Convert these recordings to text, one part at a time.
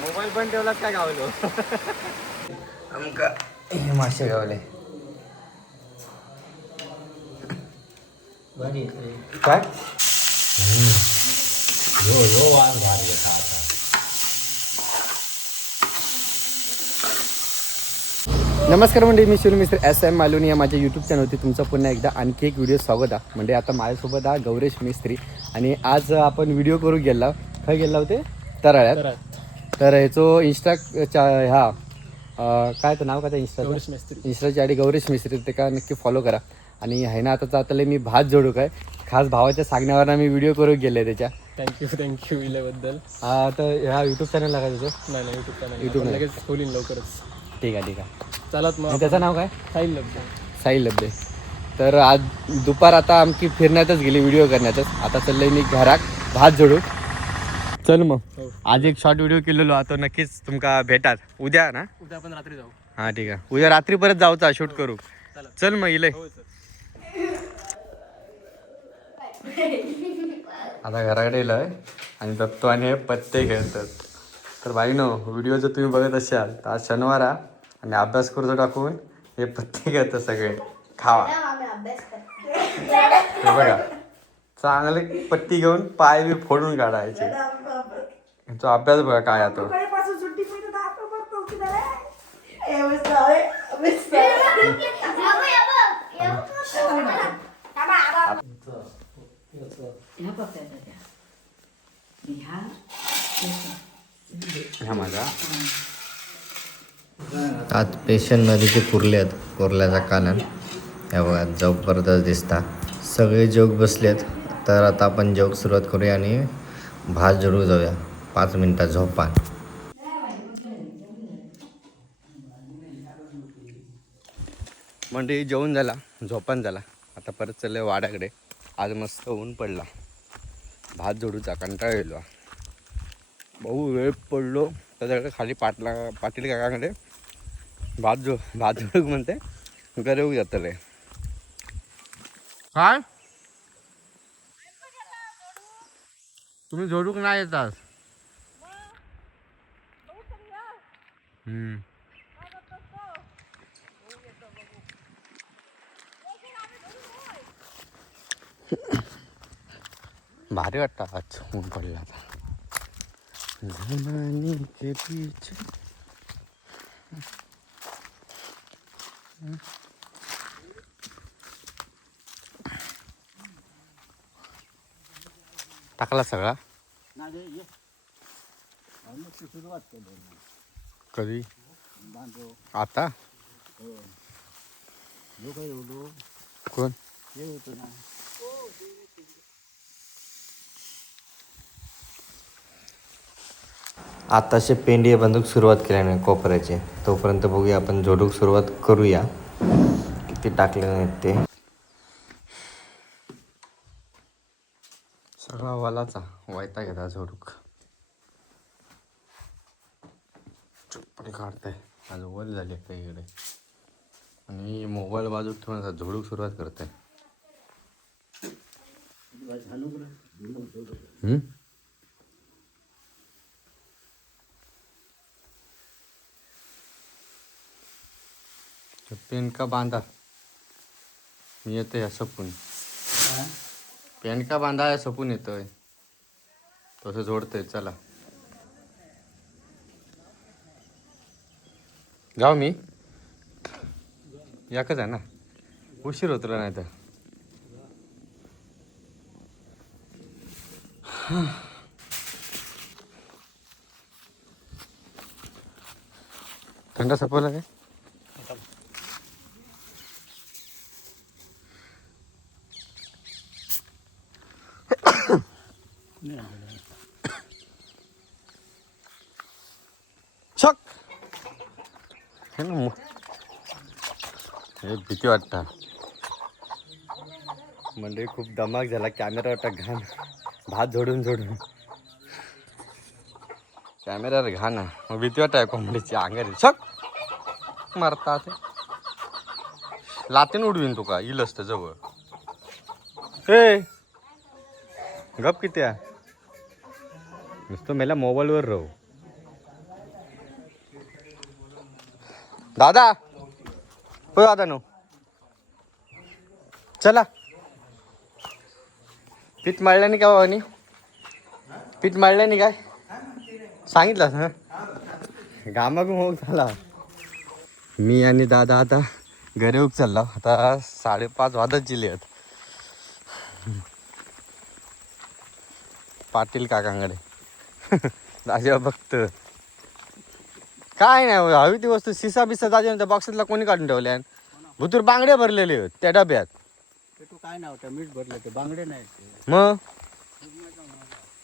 Mobile पण ठेवलात काय गावलो? आमका हे मासे गावले. काय? नमस्कार म्हणजे मी शिव मिस्टर एस एम मालुनी या माझ्या यूट्यूब चॅनलवरती तुमचं पुन्हा एकदा आणखी एक व्हिडिओ स्वागत आहे. म्हणजे आता माझ्यासोबत हा गौरेश मिस्त्री आणि आज आपण व्हिडिओ करू गेला खय गेला होते तराळ्यात. तर ह्याचो इंस्टा ह्या काय तर नाव काय त्या इंस्टा इंस्टाची आयडी गौरीश मिस्त्री ते का नक्की फॉलो करा. आणि आहे ना आता जातले मी भात जोडू काय खास भावाच्या सांगण्यावर मी व्हिडिओ करू गेले त्याच्या. थँक्यू थँक्यू इल्याबद्दल हा, तर ह्या युट्यूब चॅनल लागा त्याचं? नाही नाही युट्यूब चॅनल नाही. लगेच खोलीन लवकरच. ठीक आहे ठीक आहे. चलात मग त्याचं नाव काय? खाईल लग्न साई लब्बे. तर आज दुपार आता आमची फिरण्यातच गेली व्हिडिओ करण्यातच. आता चाललंय मी घरात भात जोडू चल मग. हो. आज एक शॉर्ट व्हिडिओ केलेलो आता नक्कीच तुमका भेटात उद्या ना? उद्या आपण रात्री जाऊ. हा ठीक आहे. उद्या रात्री परत जाऊचा शूट करू. चला. मग इले. हो आता घराकडे येलोय आणि दत्तो आणि हे पत्ते खेळतात. तर बाई नो व्हिडिओ जर तुम्ही बघत असाल तर आज शनिवार हा आणि अभ्यास करूचा टाकून हे पत्ते खेळतात सगळे. खावा. हे बघा. चांगले पट्टी घेऊन पाय बी फोडून काढायचे. यांचा अभ्यास बघा काय आता सुट्टी की? ए, मस्त आहे. मस्त आहे. ह्या ह्या हा माझा आज पेशंट नदीचे कुर्ले आहेत कुर्ल्याचा कालन या बघा जबरदस्त दिसता सगळे जोग बसलेत तर आता आपण जोग सुरुवात करूया आणि भात जोडू जाऊया पाच मिनटं झोपा म्हणजे जेवण झाला. झोपान झाला. आता परत चाललंय वाड्याकडे. आज मस्त ऊन पडला. भात जोडूचा कंटाळा येलो भाऊ वेळ पडलो. त्याच्याकडे खाली पाटला पाटील काकाकडे. भात जो भात जोडूक म्हणते. गरव येतले काय? तुम्ही जोडूक नाही येतात हम्म भारी वाटतं आज ऊन पडला आता जमाने के पीछे टाकला सगळा कधी? आता? कोण? आताशे पेंडी बंदूक सुरुवात केल्याने कोपऱ्याचे. तोपर्यंत बघूया आपण जोडूक सुरुवात करूया. किती टाकले नाहीत ते? सगळा वालाचा वायता घेता झोडूक काढताय. आज वल झाली आता इकडे. आणि मोबाईल बाजूक ठेवून आता झोडूक सुरुवात करताय. हम्म? तो पेन का बांधा? मी येतोय या सपून. पेन का बांधा या सपून येतोय. तसं जोडतोय चला. जाऊ मी. याकच आहे ना. उशीर होतो नाही तर थंड सपवला काय? Yeah. हे ना मग. हे भीती वाटतं. म्हणजे खूप दमाक झाला. कॅमेरा वाटतं घाण. भात झोडून झोडून. कॅमेरावर घाण आहे. मग भीती वाटतं कॉमेडीची अंगारी? छक! मारता ते. लातीन उडवीन तुका येईल असतं जवळ. हे गप किती आहे? नुसतं मेला मोबाईलवर राहू. दादा हो दादा नो चला. पीठ मळलं नाही का बाबानी पीठ मारलं नाही काय? सांगितलं ना घामागून होऊन झाला. मी आणि दादा आता घरी उग चालला. आता साडेपाच वाजत जिले आहेत. पाटील काकांकडे. दाजेबा बघत काय नाही हवी ती वस्तू. सिसा बिसा दाजे त्या बॉक्सातला कोणी काढून ठेवल्या? भुतूर बांगडे भरलेले आहेत त्या डब्यात. तू काय नाव त्या? मीठ भरलं ते बांगडे नाही. मग?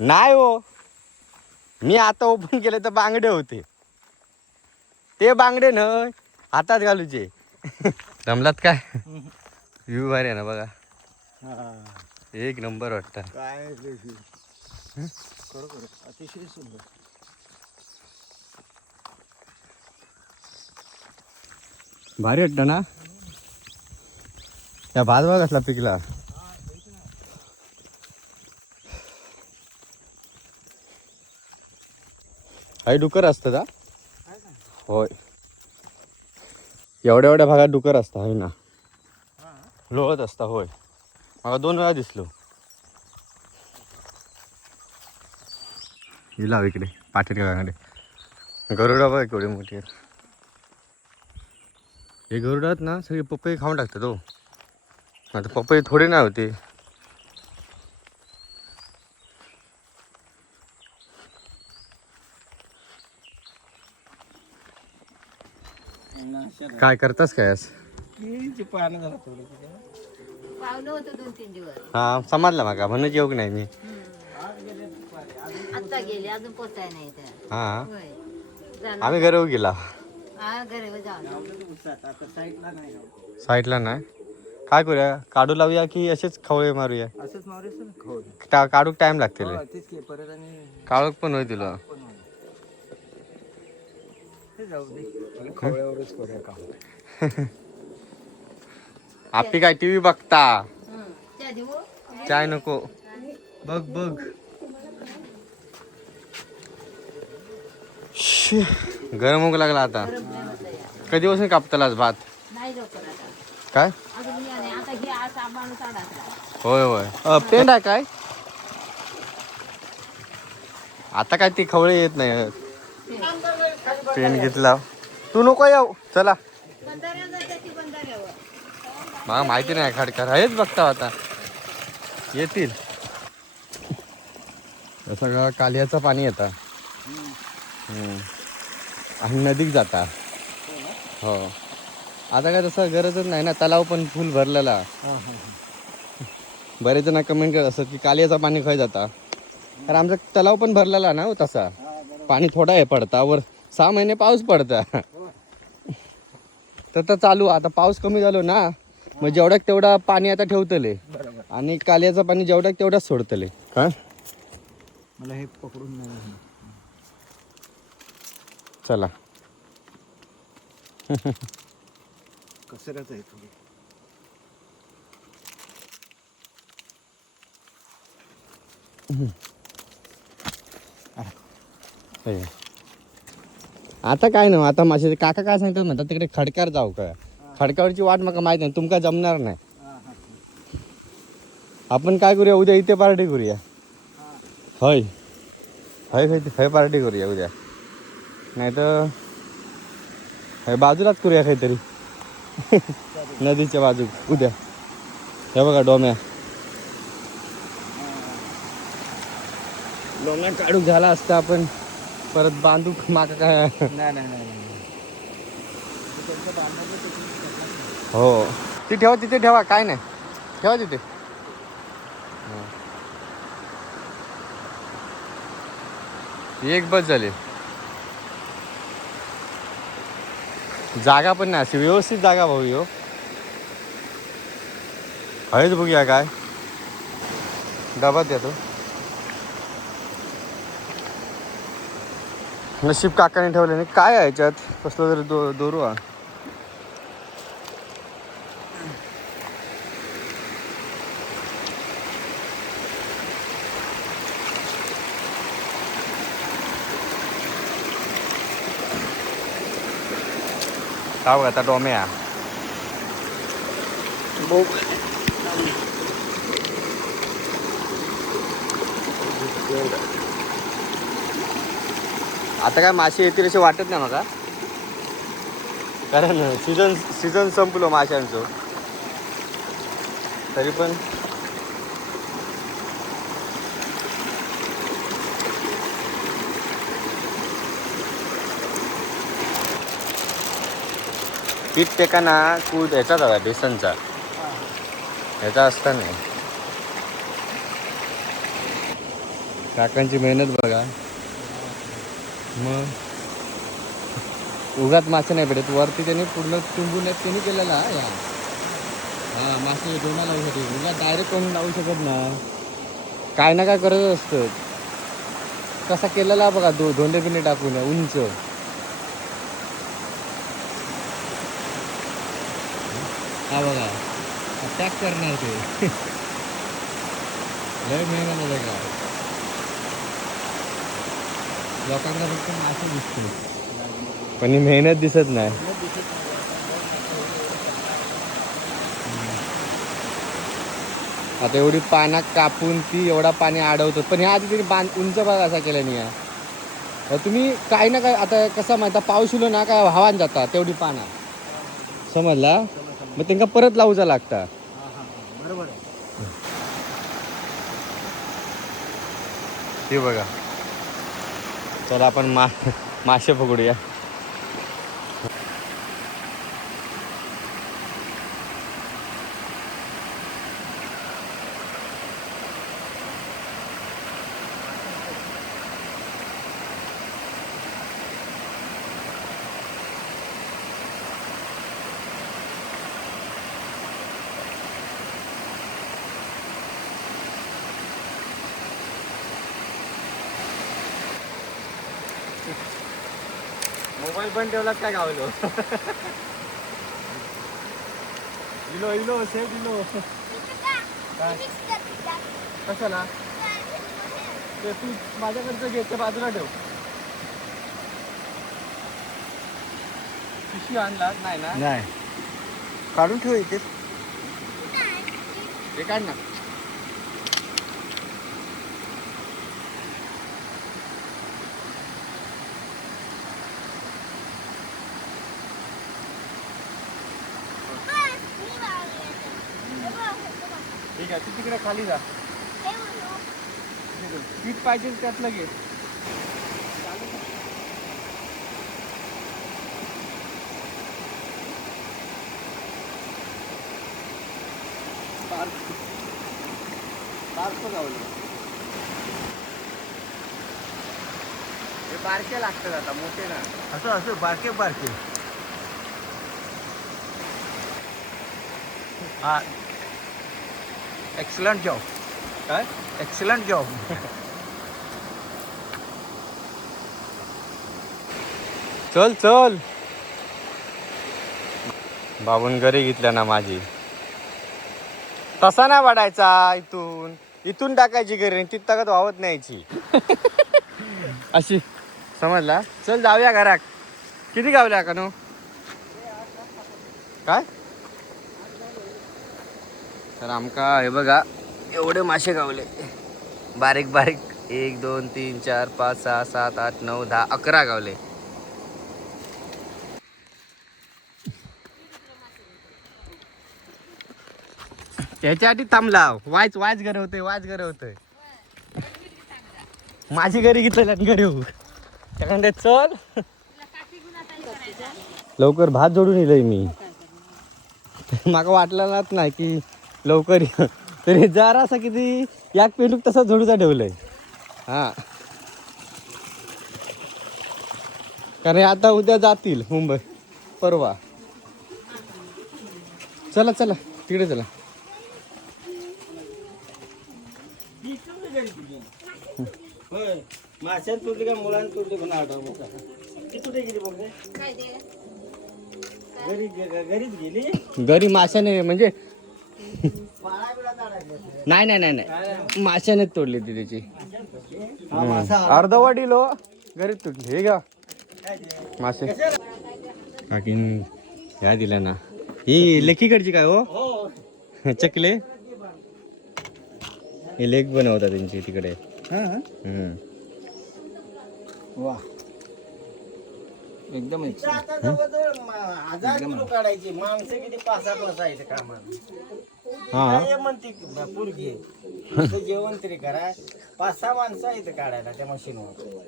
नाही हो. मी आता ओपन केले तर बांगडे होते. ते बांगडे न हातात घालूचे. जमलात काय? व्ह्यू भारी आहे ना बघा. एक नंबर वाटतं. काय खरोखर अतिशय सुंदर. भारी वाटतं ना? या भात बघ असला पिकला. काही डुकर असतं का? होय. एवढ्या एवढ्या भागात डुकर असतं आहे ना? लोळत असता होय. मला दोन वेळा दिसलो. हिला इकडे पाटील काकाकडे गरुडा बघ एवढी मोठी हे गरुडात ना सगळे पपई खाऊन टाकतात हो. आता पपई थोडे नाही होते. काय करतास काय आज? पाहणं झालं थोडं पावलं होतं दोन तीन दिवस. हा समजला माका म्हणून येऊ नाही मी. आत्ता गेले अजून पोचाय नाही तर हा. होय. जाणार. आम्ही घरी गेला. साईडला नाही. काय करूया? काढू लावूया की असेच खवळे मारूया? असंच ना टा- काढूक टाइम लागतील. हो, तेच की परत आणि काळोख पण होय तुला. आपली काय टीव्ही बघता? चाय नको. बघ बघ. गरम होऊ लागला आता. कधीपासून भात? काय? हे आज आपण काढायचा होय होय. पेंड आहे काय? आता काय ती खवळे येत नाही. पेंड घेतला. तू नको येऊ. चला. मला माहिती नाही खडकर हेच बघता आता. येतील. सगळं कालियाचं पाणी येतं. आणि नदीत जाता. हो. आता काय तसं गरजच नाही ना तलाव पण फुल भरलेला. बरेच जण कमेंट करत असतात की कालियाचं पाणी खय जाता? तर आमचा तलाव पण भरलेला ना हो तसा. पाणी थोडा आहे पडता. वर सहा महिने पाऊस पडता. तर तर चालू. आता पाऊस कमी झालो ना मग जेवढ्याक तेवढा पाणी आता ठेवतले. आणि कालियाचं पाणी जेवढ्याक तेवढाच सोडतले. काय? मला हे पकडून नाही चला. कसरत आहे थोडी हे. आता काय ना आता माझे काका काय सांगतात म्हणतात तिकडे खडकार जाऊ का? खडकावरची वाट मला माहीत नाही तुमका जमणार नाही. आपण काय करूया उद्या इथे पार्टी करूया. होय. होय होय होय पार्टी करूया उद्या. नाही तर बाजूलाच करूया काहीतरी. नदीच्या बाजू उद्या. हे बघा डोम्या. डोम्या काढूक झाला असता आपण. परत बांधूक माका काय? नाही. हो. ती ठेवा तिथे ठेवा काय नाही. ठेवा तिथे. हा. एक बस झाली. जागा पण नाही अशी व्यवस्थित जागा भाऊ हो हळद बघूया काय? डबात येतो. नशीब काकाने ठेवले नाही काय आहे याच्यात? कसलं तरी दो दोरू हा का बघ आता डोम्या आता काय मासे येतील असे वाटत नाही मला कारण सीझन सीझन संपलो माशांचं तरी पण पीठ टेकाना कूद ह्याचा हवा बेसनचा. ह्याचा असता नाही. काकांची मेहनत बघा. मग? उगात मासे नाही भेटत. वरती त्यांनी पूर्ण तुंबून त्यांनी केलेला या. हा मासे डोना लावू शकते उगात डायरेक्ट कोण लावू शकत ना? काय ना काय करत असतं. कसा केलेला बघा दो धोंडे बिंडे टाकून उंच. हा बघा. अटॅक करणार ते. लय मेहनत आहे का लोकांना फक्त मासे दिसते पण ही मेहनत दिसत नाही. आता एवढी पाना कापून ती एवढा पाणी अडवतात पण ह्या आधी तरी बांध उंच बघा असा केला नाही या तुम्ही काय ना काय आता कसं माहिती पाऊस उलो ना काय हवान जाता तेवढी पाना. समजला? मग त्यांना परत लावूचा लागता. बरोबर आहे. हे बघा. चला आपण मा मासे पकडूया. मोबाईल पण ठेवलात काय गावलो? इलो इलो सेफ इलो. काय? कशाला? ते तू माझ्याकडचं घे ते बाजूला ठेव. पिशवी आणलात नाही ना? नाही. काढून ठेव इथे. ते काढ ना. ठीक आहे तू तिकडे खाली जा. पीठ पाहिजे त्यातलं घे हे बारके लागतात आता मोठे ना. असं असं बारके बारके. हा एक्सलंट जॉब काय एक्सलंट जॉब चल चल. बाबून घरी घेतल्या ना माझी. तसा नाही वाढायचा इथून. इथून टाकायची घरी ती तगत वावत न्यायची अशी. समजला? चल जाऊया घरात. किती गावल्या का नो काय? तर आमका हे बघा एवढे मासे गावले. बारीक बारीक एक दोन तीन चार पाच सहा सात आठ नऊ दहा अकरा गावले. त्याच्यासाठी थांबला वाच वाच घर होते वाच घर होते माझी घरी घेतलं घरी होऊ त्याकडे चल. लवकर भात जोडून येईल मी. माका वाटलेलाच नाही की लवकर ये. तरी जरासा किती याक पेंडूक तसा जोडूचा ठेवलंय. हा. कारण आता उद्या जातील मुंबई. परवा. चला चला. तिकडे चला. माशात तुटली का मुलांना तुटली पण आठवण कुठे गेली बघ काय ते घरी घरीच गेली? घरी माशाने म्हणजे नाही नाही नाही नाही. माशाने तोडली ती त्याची. हा मासा अर्धवाडी लो घरी तुटली हे का मासे. काकीन ह्या दिल्या ना. ही लेकीकडची काय हो? चकले? हे लेक बनवतात त्यांची तिकडे. वा. एकदम काढायची. माणसं किती पाच सात बसायचं कामाला. हा. काय म्हणते पुरगी जेवण तरी करा. पाच सहा माणसं आहेत काढायला त्या मशीनवर.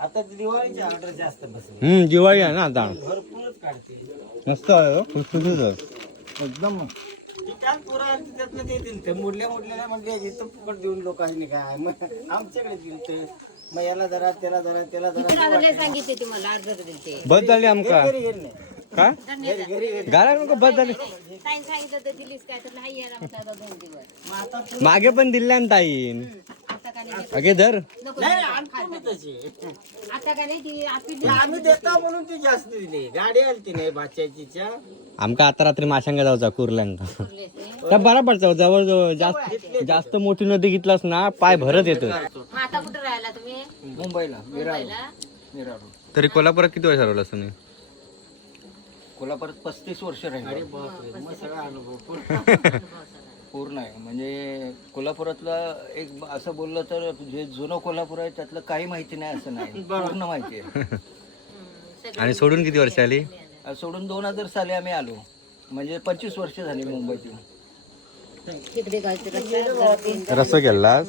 आता ती दिवाळीची ऑर्डर जास्त बसली. हम्म दिवाळी आहे ना आता. भरपूरच काढते. मस्त आहे हो. खुसखुशीत आहे. एकदम. ती काय पुरा आली त्यातनं देतील ते मुडल्या मुडल्याला म्हणजे इथं फुकट देऊन लोकांनी काय मग आमच्याकडे दिल ते मग याला जरा त्याला जरा त्याला जरा तिकडे सांगितले ते मला अर्ज दिलते. बस झाली आमका घरी नाही. नको बस झाली. मग आता मागे पण दिल्या ना ताईन अगे धर. नको नाही आणतो मी तशी. आता काय नाही ती आपली आम्ही देता म्हणून ती जास्त दिली. गाडी आली ती नाही बाच्याचीच्या आमका आता रात्री माशांगा जाऊचा कुर्ल्यांका त्या बरा पडचा जवळ जवळ जास्त जास्त मोठी नदी घेतलास ना पाय भरत येतो मग आता कुठे राहिला तुम्ही? मुंबईला तरी कोल्हापुरात किती वर्ष राहिला तुम्ही? कोल्हापुरात पस्तीस वर्ष अरे राहिले बापरे मग सगळा अनुभव. पूर्ण. पूर्ण आहे. म्हणजे कोल्हापुरातलं एक असं बोललं तर जे जुनं कोल्हापूर आहे त्यातलं काही माहिती नाही असं नाही. पूर्ण माहिती आहे. आणि सोडून किती वर्ष आली? आज सोडून दोन हजार साली आम्ही आलो. म्हणजे पंचवीस वर्ष झाली मुंबईतून. तिकडे रस्ता रस्ता. केला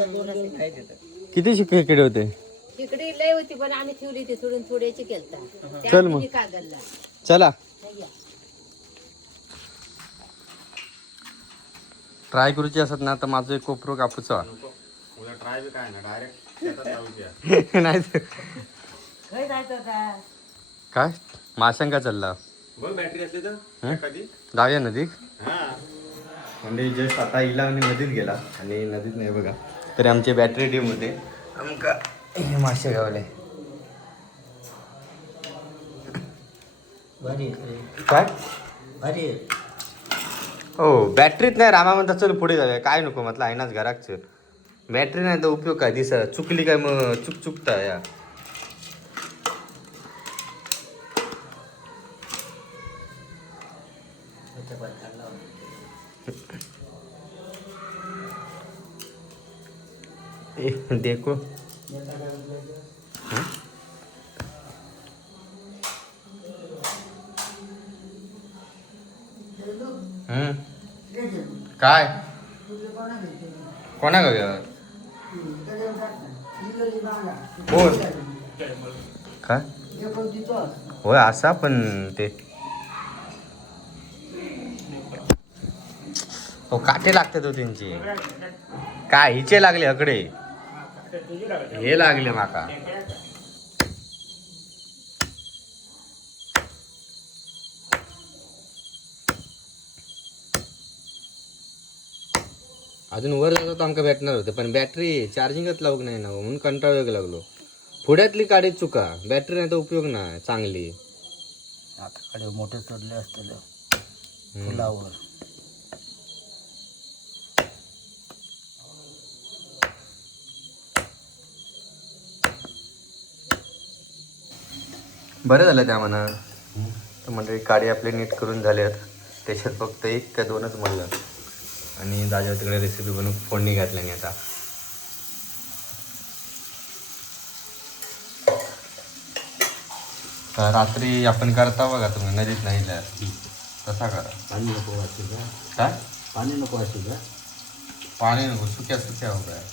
किती शिकडे होते? तिकडे लय होती पण आम्ही ठेवली ती सोडून थोड्याची केलता. चल मग. चला. ट्राय करूची असत ना तर माझं एक कोपरो कापूचा नाही तर- खय जायचं आता? काय? माशांका चालला. हं? जाऊया नदीत. म्हणजे जस्ट आता इला आणि नदीत गेला. आणि नदीत नाही बघा. तरी आमच्या बॅटरी डीममध्ये आमका हे मासे गावले. भारी आहे काय? भारी आहे. हो बॅटरीत नाही रामा म्हणतात चल पुढे जाऊया. काय नको म्हटलं आहे नाच घरात चल बॅटरी नाही तर उपयोग काय? दिस चुकली काय मग चुक चुकता या. देखो? काय? कोणा गाव कोण काय? होय असा पण ते. हो काटे लागतात हो त्यांचे. काय हिचे लागले अकडे हे लागले माका. अजून वर जातो तर आमका भेटणार होते पण बॅटरी चार्जिंगच लावूक नाही ना हो, म्हणून कंटाळ लागलो. पुढ्यातली काढी चुका बॅटरी नाही तर उपयोग नाही चांगली. आता कडे मोठे चढले असतील. फुलावर बरं झालं त्या म्हणा तर मंडळी काडी आपले नीट करून झाले आहेत त्याच्यात फक्त एक का दोनच म्हणलं. आणि दाजा तिकडे रेसिपी बनवून फोडणी घातल्याने आता. तर रात्री आपण करता बघा तुम्ही नदीत नाही जायला तसा करा. पाणी नको वाचू का? काय? पाणी नको वाचू का? पाणी नको सुक्या सुक्या हो काय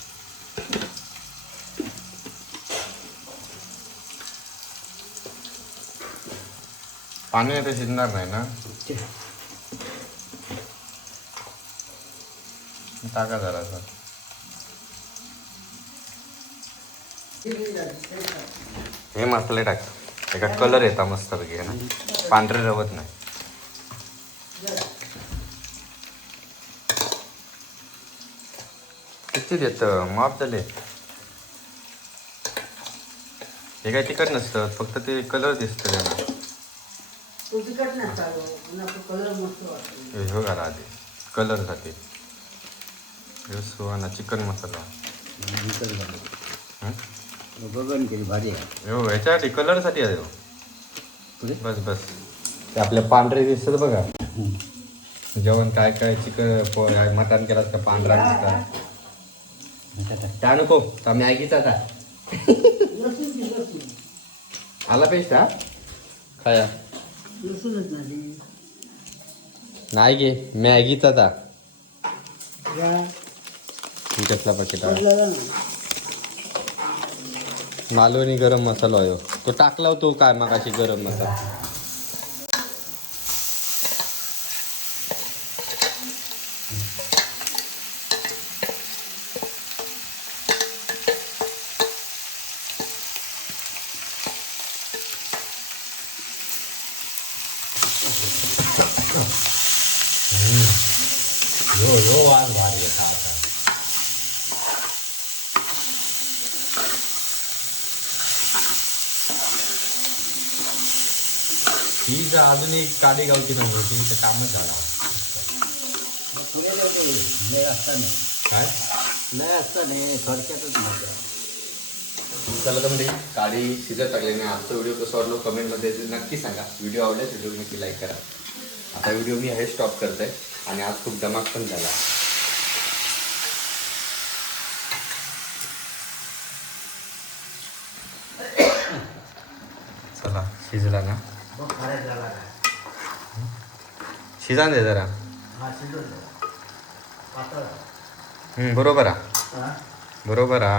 पाणी तर शिजणार नाही ना? टाका जरा हे मसाले टाक. त्याचा कलर येता मस्त पैकी ना. पांढरे रवत नाही. किती देत? माप झाले. हे काय तिखट नसतं फक्त ते कलर दिसतं त्यांना कलर आधी कलरसाठी सुहाना चिकन मसाला. हं? भारी आहे हो ह्याच्यासाठी कलरसाठी आहे हो. बस बस. ते आपल्या पांढरे दिसतात बघा. जेवण काय काय चिकन मटण केलं का पांढरा दिसतात त्या नको का मॅगीचा आता. आला पेस्ट हा? खाया. नाही गे मॅगीचा आता. कसला पाकिट मालवणी गरम मसाला आहे हो. तो टाकला तो काय मग अशी गरम मसाला? ही जर अजून एक काडी गावची नंबर होती तर कामच झाला. काय? नाही असतं नाही थोडक्यातच मजा. चला तर म्हणजे काडी शिजत टाकले. मी आजचा व्हिडिओ कसा वाटलो कमेंटमध्ये नक्की सांगा. व्हिडिओ आवडल्यास व्हिडिओ नक्की लाईक करा. आता व्हिडिओ मी हे स्टॉप करतोय. आणि आज खूप धमाक पण झाला. चला शिजला ना. शिजा दे जरा. हम्म, बरोबर हा? बरोबर हा.